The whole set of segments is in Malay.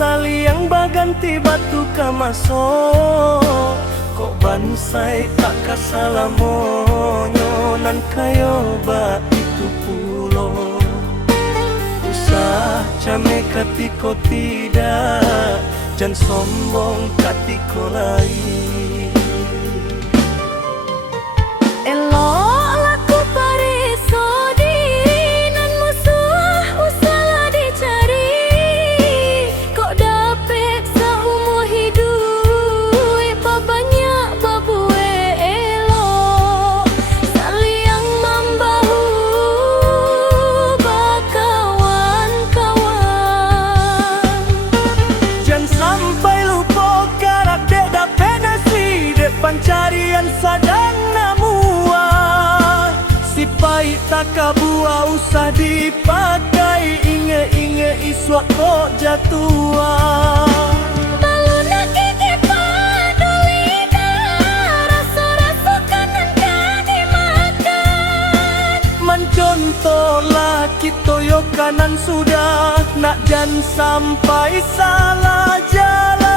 saliang baganti batu kamaso. Kok bansai tak kasalamonyo nan kayo ba itu pulo. Usah came katiko tidak, jangan sombong katiko lain. Elok laku pariso diri nan musuh usah dicari. Kok dapet seumur hidup banyak babue elok. Saliang membahu bakawan-kawan. Jangan sampai lupa karak dek dapet nasi dek pancarian sadang namua. Si pahit tak kabua usah dipakai, inge-inge iswak kok jatua. Balu nak kiki paduli dah, rasa-rasa kanan gak dimakan. Mencontohlah kita yo kanan sudah, nak jangan sampai salah jalan.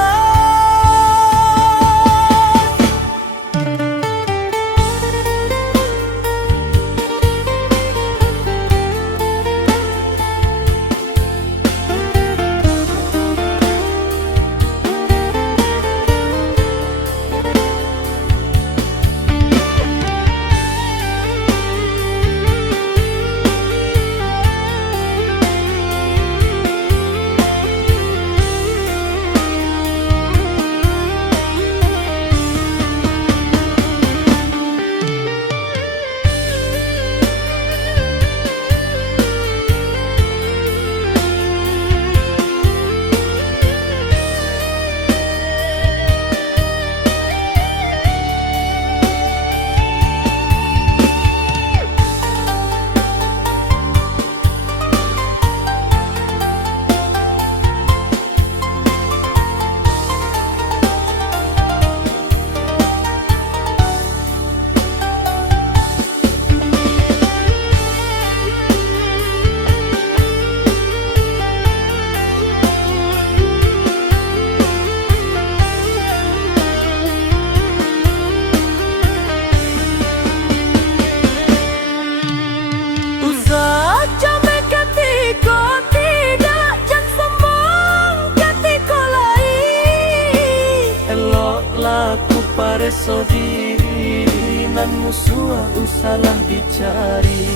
Laku pareso diri nan musuh usahlah dicari.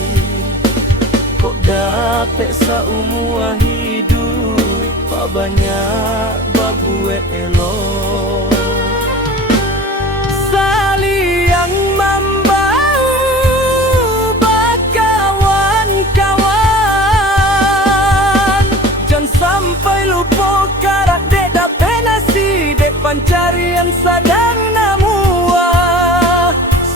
Kok dapet seumur hidup banyak babue elok. Saliang membau bakawan-kawan. Jangan sampai lupa karak dek dapet nasi dek pancarian sadang namua.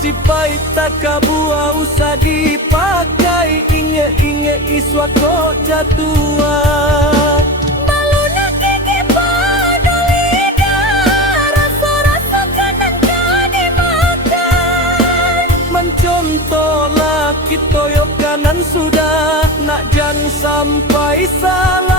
Si pahit tak kabua usah dipakai, inge-inge iswak kok jatua. Balu nak kiki paduli dah, rasa-rasa kanan gak dimakan. Mencontohlah kita yo kanan sudah, nak jangan sampai salah.